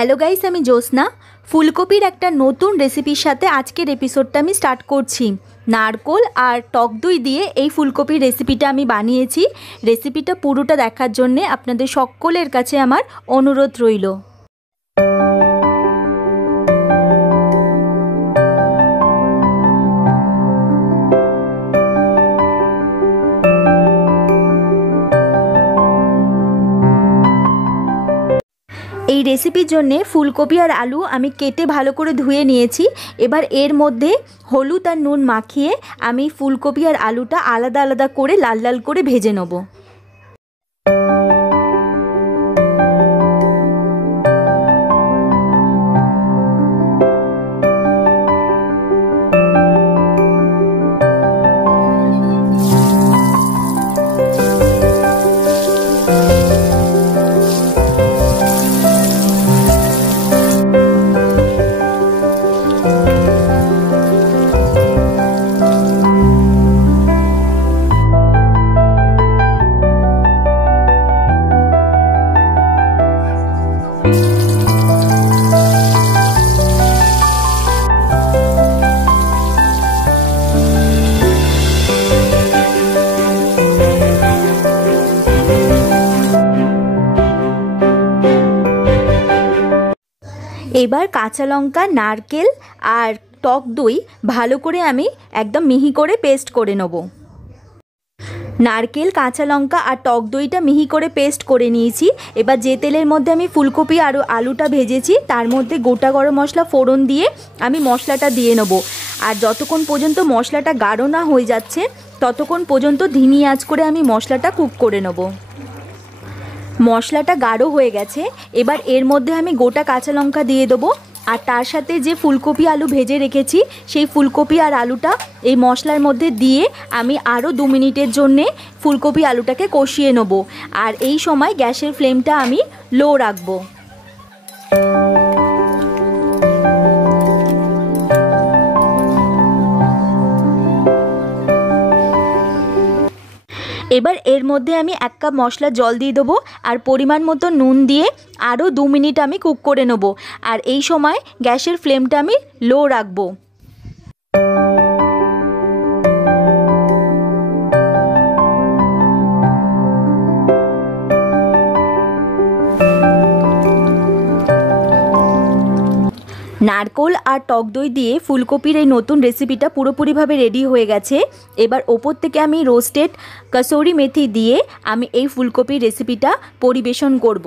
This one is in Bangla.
হ্যালো গাইস, আমি জ্যোৎস্না। ফুলকপির একটা নতুন রেসিপির সাথে আজকের এপিসোডটা আমি স্টার্ট করছি। নারকোল আর টক দই দিয়ে এই ফুলকপির রেসিপিটা আমি বানিয়েছি। রেসিপিটা পুরোটা দেখার জন্যে আপনাদের সকলের কাছে আমার অনুরোধ রইল। এই রেসিপির জন্যে ফুলকপি আর আলু আমি কেটে ভালো করে ধুয়ে নিয়েছি। এবার এর মধ্যে হলুদ আর নুন মাখিয়ে আমি ফুলকপি আর আলুটা আলাদা আলাদা করে লাল লাল করে ভেজে নেব। এবার কাঁচা লঙ্কা, নারকেল আর টক দই ভালো করে আমি একদম মিহি করে পেস্ট করে নেব। নারকেল, কাঁচা লঙ্কা আর টক দইটা মিহি করে পেস্ট করে নিয়েছি। এবার যে তেলের মধ্যে আমি ফুলকপি আর আলুটা ভেজেছি তার মধ্যে গোটা গরম মশলা ফোড়ন দিয়ে আমি মশলাটা দিয়ে নেব। আর যতক্ষণ পর্যন্ত মশলাটা গাঢ় না হয়ে যাচ্ছে ততক্ষণ পর্যন্ত ধিমি আঁচ করে আমি মশলাটা কুক করে নেব। মশলাটা গাঢ় হয়ে গেছে। এবার এর মধ্যে আমি গোটা কাঁচা লঙ্কা দিয়ে দেবো আর তার সাথে যে ফুলকপি আলু ভেজে রেখেছি সেই ফুলকপি আর আলুটা এই মশলার মধ্যে দিয়ে আমি আরও 2 মিনিটের জন্যে ফুলকপি আলুটাকে কষিয়ে নেব। আর এই সময় গ্যাসের ফ্লেমটা আমি লো রাখবো। এবার এর মধ্যে আমি 1 কাপ মশলা জল দিয়ে দেবো আর পরিমাণ মতো নুন দিয়ে আরও 2 মিনিট আমি কুক করে নেব। আর এই সময় গ্যাসের ফ্লেমটা আমি লো রাখবো। নারকোল আর টক দই দিয়ে ফুলকপির এই নতুন রেসিপিটা পুরোপুরিভাবে রেডি হয়ে গেছে। এবার ওপর থেকে আমি রোস্টেড কসুরি মেথি দিয়ে আমি এই ফুলকপির রেসিপিটা পরিবেশন করব।